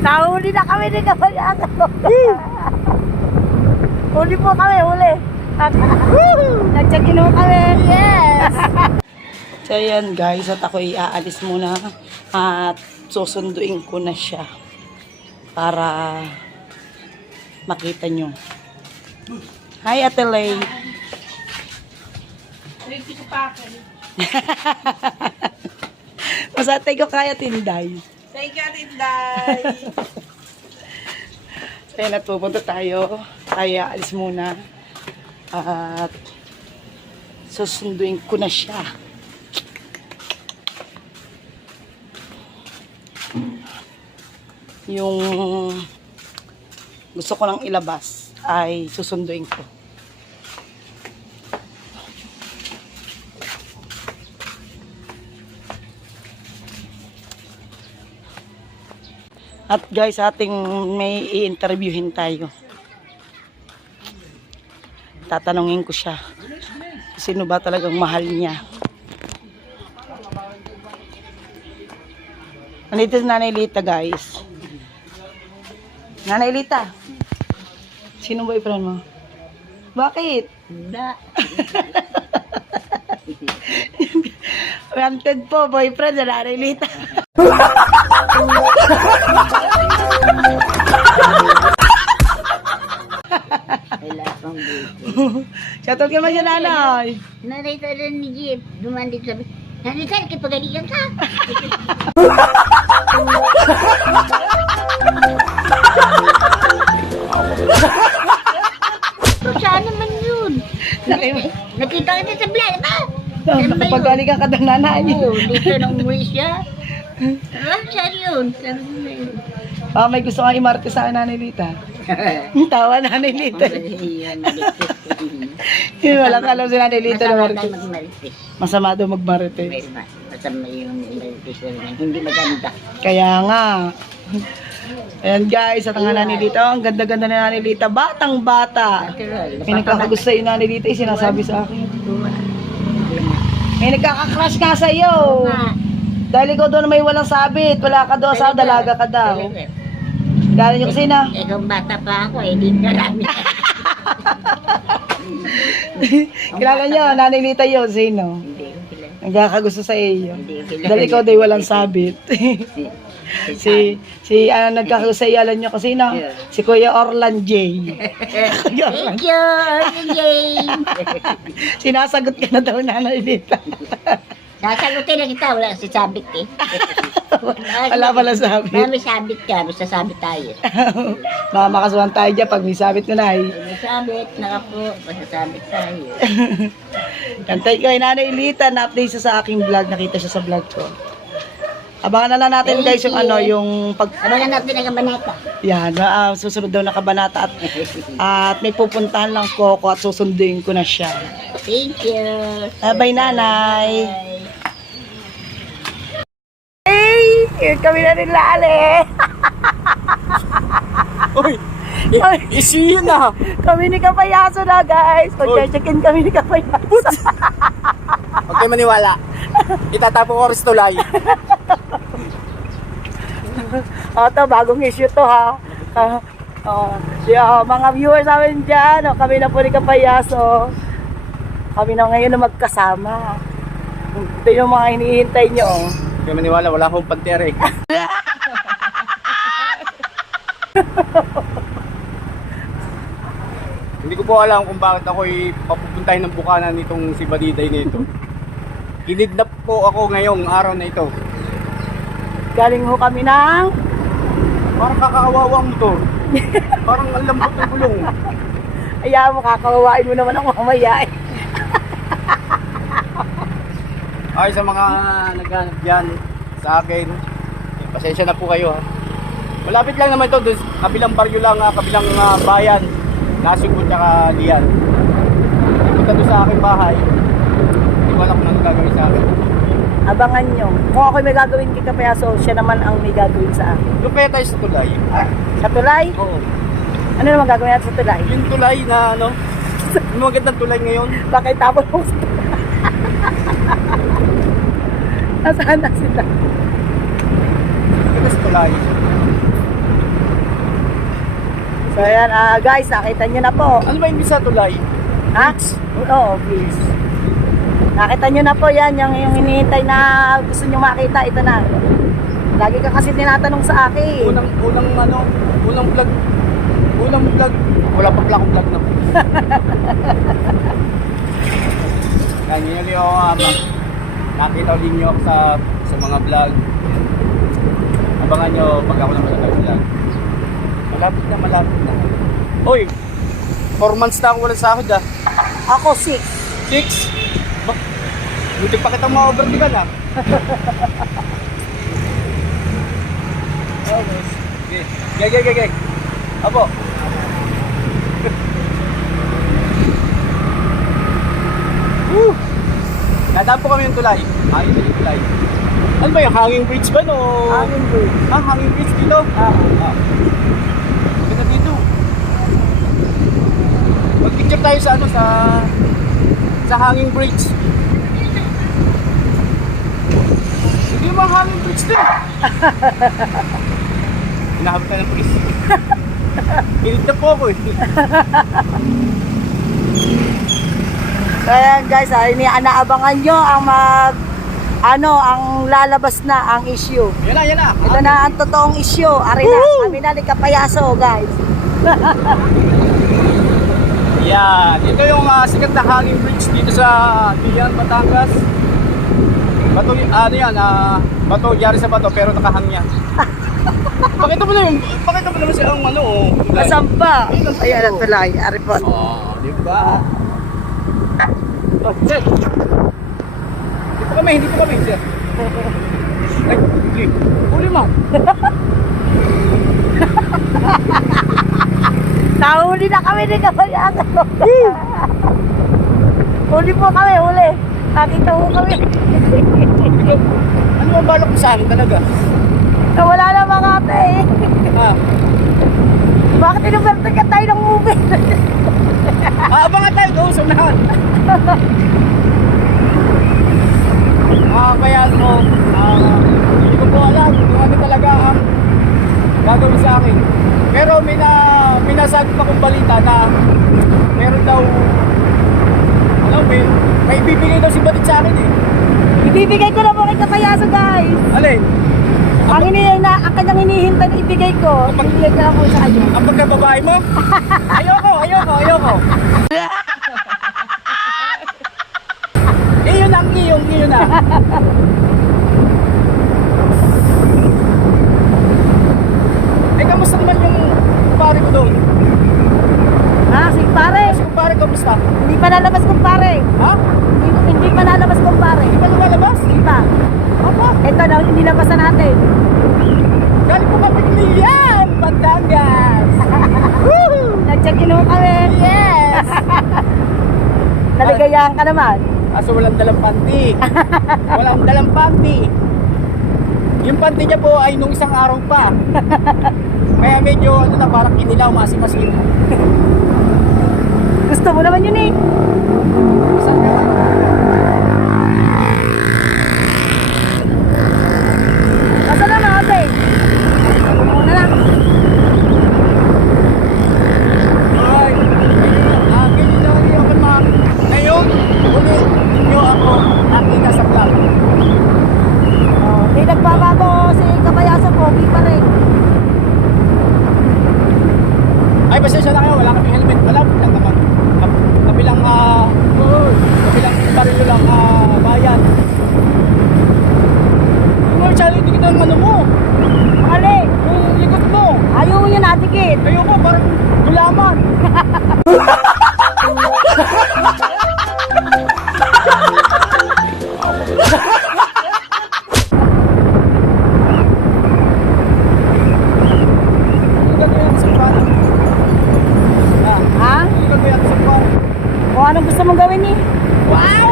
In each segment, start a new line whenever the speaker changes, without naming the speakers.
Nahuli na kami ni Kapayaso. huli po kami, huli. Mo kami. Yes! so yan guys, at ako iaalis muna at susunduin ko na siya para makita nyo. Hi Ate Lay. Masatay ko kaya tinday.
Thank you, Tinday.
So yan at pupunta tayo. Kaya alis muna. At susunduin ko na siya. Yung gusto ko nang ilabas ay susunduin ko. At guys, ating may i-interviewin tayo. Tatanungin ko siya. Sino ba talagang mahal niya? Nandito si Nanay Lita, guys. Nanay Lita. Sino boyfriend mo? Bakit?
Da.
Wanted po, boyfriend Nanay Lita.
Wala pang buto.
Shoutout ka naman siya, nanay.
Narito rin ni Jeep. Duman dito sabi, Narito, nakipagalitan ka. So, saan naman yun? Nakita kita sa vlog, ba?
Nakapagaling ka ka ng nanay.
Oo, dito nang umuwi siya. Ah, saan yun? Saan yun?
Ah, may gusto kang imarte sa Nanay Lita. Tawa, Nanay Lita.
Marites.
Yun, walang alam si Nanay Lita na
Masama
marites.
tayo magmarites.
Masama daw magmarites.
Well, ma- Masama yung marites na hindi maganda.
Kaya nga. Ayan guys, at ang Nanay Lita, ang ganda-ganda ni Nanay Lita. Batang bata.
Natural.
May nagkakagusto yung Nanay Lita, yung sinasabi sa akin. May nagkakakrush nga sa iyo. Dahil ikaw doon may walang sabit, wala ka doon sa dalaga ka daw. Galing yung kusina.
Ikaw bata pa ako eh, di ka namin.
Kilala niyo, Nanay Lita yun, sino?
Hindi kilala.
Nagkakagusto sa iyo. Dahil ikaw day walang sabit. si, si, ano, sa iyo, alam niyo kasi na, si Kuya Orlan J. Kuya Orlan.
Thank you, Jane.
Sinasagot ka na daw, Nanay Lita.
Sasagutin na kita, wala si sabit eh.
Wala pala sabit.
Marami sabit ka, basta sabit tayo.
Baka makasuhan tayo dyan pag may sabit na na
May sabit, nakapo, basta sabit tayo.
Kantay kay Nanay Lita, na-update siya sa aking vlog. Nakita siya sa vlog ko. Abangan na lang natin guys yung ano, yung pag...
Abangan natin ang kabanata.
Yan, ah, susunod daw na kabanata at, at may pupuntahan lang ko ako at susunduin ko na siya.
Thank you.
Ah, bye nanay!
Bye.
Here kami na rin lali!
Uy! Issue yun ah!
Kami ni Kapayaso na guys! Pag-check-in kami ni Kapayaso.
Huwag kayo maniwala. Itatapon ko rin tulay.
O, to, bagong issue to ha. Ah, oh, yeah, mga viewers namin dyan, oh, kami na po ni Kapayaso. Kami na ngayon na magkasama. Ito yung mga hinihintay nyo. oh.
Kayo maniwala, wala akong pantere. Hindi ko po alam kung bakit ako'y papupuntahin ng bukanan nitong si Badiday nito. Kinidnap po ako ngayong araw na ito.
Galing ho kami ng...
Parang kakaawawa ang motor. Parang ang lambot ng gulong.
Ayaw mo, kakawawain mo naman ako mamaya eh.
Ay sa mga naghanap dyan sa akin, eh, pasensya na po kayo ha. Malapit lang naman ito, dun, kabilang baryo lang, ah, kabilang ah, bayan, Nasugbo tsaka Lian. Punta doon sa aking bahay, hindi ko alam kung ano gagawin sa akin.
Abangan nyo. Kung ako may gagawin kay Kapayaso, siya naman ang may gagawin sa akin.
Doon kaya tayo sa tulay.
Sa tulay?
Oo.
Ano naman gagawin natin sa tulay?
Yung tulay na ano, yung magandang tulay ngayon.
Bakit tapon mo sa Nasaan na sila?
Ito sa tulay.
So ayan, ah, guys, nakita nyo na po.
Ano ba yung sa tulay?
Ha? Oo, please. Nakita nyo na po yan, yung, yung hinihintay na gusto nyo makita, ito na. Lagi ka kasi tinatanong sa akin.
Unang, unang ano, unang vlog. Unang vlog. Wala pa pala akong vlog na. Yan, yun yung ako nga, ma'am. Nakita din nyo ako sa, sa mga vlog. Abangan nyo pag ako na malagay vlog. Malapit na, malapit na. Uy! 4 months na ako walang sahod ah.
Ako, six.
6? Ba? Buti pa kitang ma-overtigan ah. Okay. Gay, gay, gay, gay. Apo. Nadaan po kami yung tulay. Ah, ito yung tulay. Ano ba yung hanging bridge ba no?
Hanging bridge.
Ah, hanging bridge dito?
Ah.
Ah. Ganda dito. Mag-picture tayo sa ano, sa sa hanging bridge. Hindi mo hanging bridge din. Hinahabot tayo ng pulis. Init na po ako eh.
So ayan guys, ah, ini naabangan nyo ang mag, ano, ang lalabas na ang issue.
Yan na, yan na.
Ito na ang totoong issue. Ari na, kami na ni Kapayaso, guys.
Yan. Ito yung ah, sikat na hanging bridge dito sa Bilian, Batangas. Bato, ano yan, ah, bato, yari sa bato, pero nakahang niya. pakita mo na yung, pakita mo naman siya ang ano, oh, tulay.
Kasampa. Ayan ang tulay. Ari po.
Oh, di ba? Oh, sir. Po kami, hindi po kami, sir. Ay, hindi. Uli mo.
Nahuli na kami ni Kapayaso. Huli po kami, huli. Nakita po kami.
Ano ang balak mo sa akin talaga?
Nawala na mga ate eh.
Ha?
Bakit inuberte ka tayo ng movie?
Aabangan tayo doon sa unahan. Ah, kaya mo, ah, hindi ko po alam kung ano talaga ang gagawin sa akin. Pero may na, may nasabi pa kong balita na meron daw, ano, may, may ibibigay daw si Batit sa akin eh.
Ibibigay ko na po kay Kapayaso, guys.
Alin?
Ang ini na ang na ibigay ko, ibigay ko na po sa kanya.
Ang pagkababae mo? Ayoko, ayoko, ayoko. Iyon ang iyong, iyon na. eh, kamusta naman yung pare ko doon?
Ha, si pare.
Si kumpare, kamusta?
Hindi pa lalabas kumpare.
Ha?
Hindi, hindi pa lalabas kumpare.
Di ba lumalabas?
Hindi pa.
Apa?
Ito na, hindi labasan natin.
Galing po kami Lilian, Batangas.
Nag-check-in ho kami.
Yes!
Naligayahan ka naman.
Aso walang dalang panty. walang dalang panty. Yung panty niya po ay nung isang araw pa. Kaya medyo ano na parang kinilaw masim-masim.
Gusto mo naman yun eh.
Saan ka?
Asa na mga ate? Muna lang.
Ay, ah, ganyan lang yung ako mga ngayon, uli niyo ako nakita sa vlog.
Oh, Hindi nagbabago si Kapayaso, pogi pa rin.
Ay, pasensya na kayo, wala kaming helmet. Malapit lang naman. Kabilang, ah, kabilang barilo lang, ah, bayan. Ano, Charlie, hindi kita ang ano mo.
Ali,
Yung likod mo.
ayaw mo yun natikit.
Ayoko, parang gulaman. Ano gagawin sa parang? Ah,
Ha?
ano gagawin sa parang?
Kung anong gusto mong gawin eh.
Wow!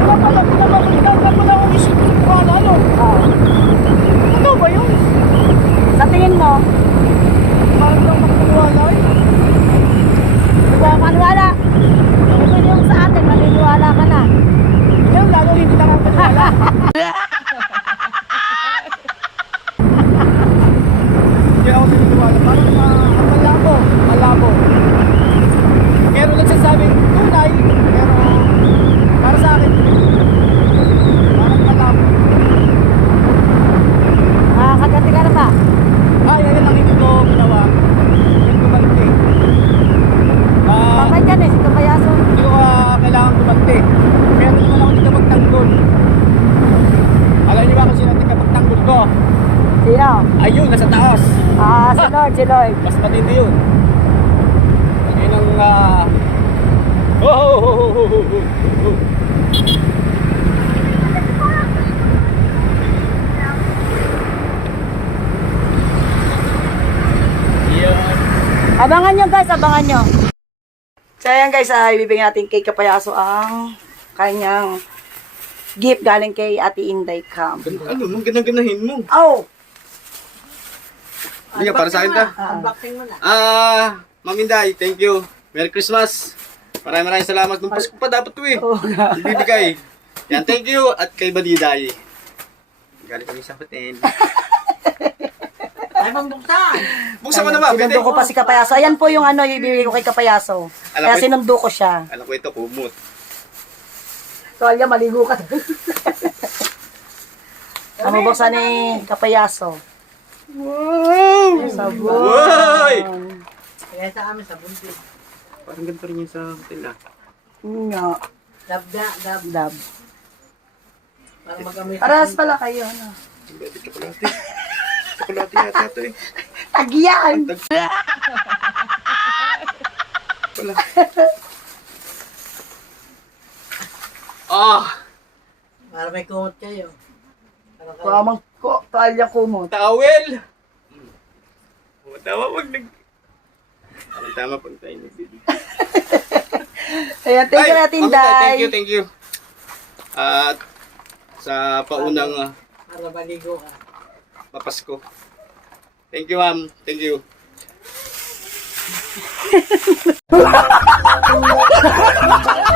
Wala pala, wala pala, wala pala akong isip ko kung ano, ano.
Oh.
Ano ba yun?
Sa tingin mo,
Parang lang makakawala eh.
hindi ka maniwala. Ito yung sa atin, maniniwala ka na.
Ngayon lalo hindi nakakawala.
Ah, si Lord, si Lord.
Mas matindi yun. Lagay ng... ah, oh, oh, oh, oh, oh, oh, oh.
Abangan nyo guys, abangan nyo. So ayan guys, ay ibibigyan natin kay Kapayaso ang kanyang gift galing kay Ate Inday Cam.
Gan- Ano, nung ganang-ganahin mo.
Oh!
Hindi ka, para sa akin ta.
Unboxing mo na.
Ah, Ma'am Inday, thank you. Merry Christmas. Maraming maraming salamat. Nung Pasko pa dapat to eh.
Oh,
Bibigay. Yan, thank you. At kay Badiday. Galing kami sa hotel.
Ay, pambuksan.
Buksan mo naman, pwede.
Sinundo ko pa si Kapayaso. Ayan po yung ano, ibibigay ko kay Kapayaso.
Alam
Kaya
ko-
sinundo ko siya.
Alam ko ito, kumot.
Tuwalya, maligo ka. Ang mabuksan ni Kapayaso.
Wow!
Sabon.
Woy!
Kaya sa amin sa buntis.
Parang ganito rin yun sa hotel ah.
Nga.
Dabda, dab.
Dab.
Para magamit.
Parehas pala kayo. Ano?
Baby, chocolate. Chocolate yata ito eh.
Tagyan!
Tag- Wala. Ah!
Para may kumot kayo. Para kayo.
Ko, tuwalya kumot.
Towel! O, tama pag nag... Tama pag tayo nag
Ayan, thank you natin, Day.
Thank you, thank you. At sa paunang uh,
Para maligo ka.
mapasko. Thank you, ma'am. Thank you.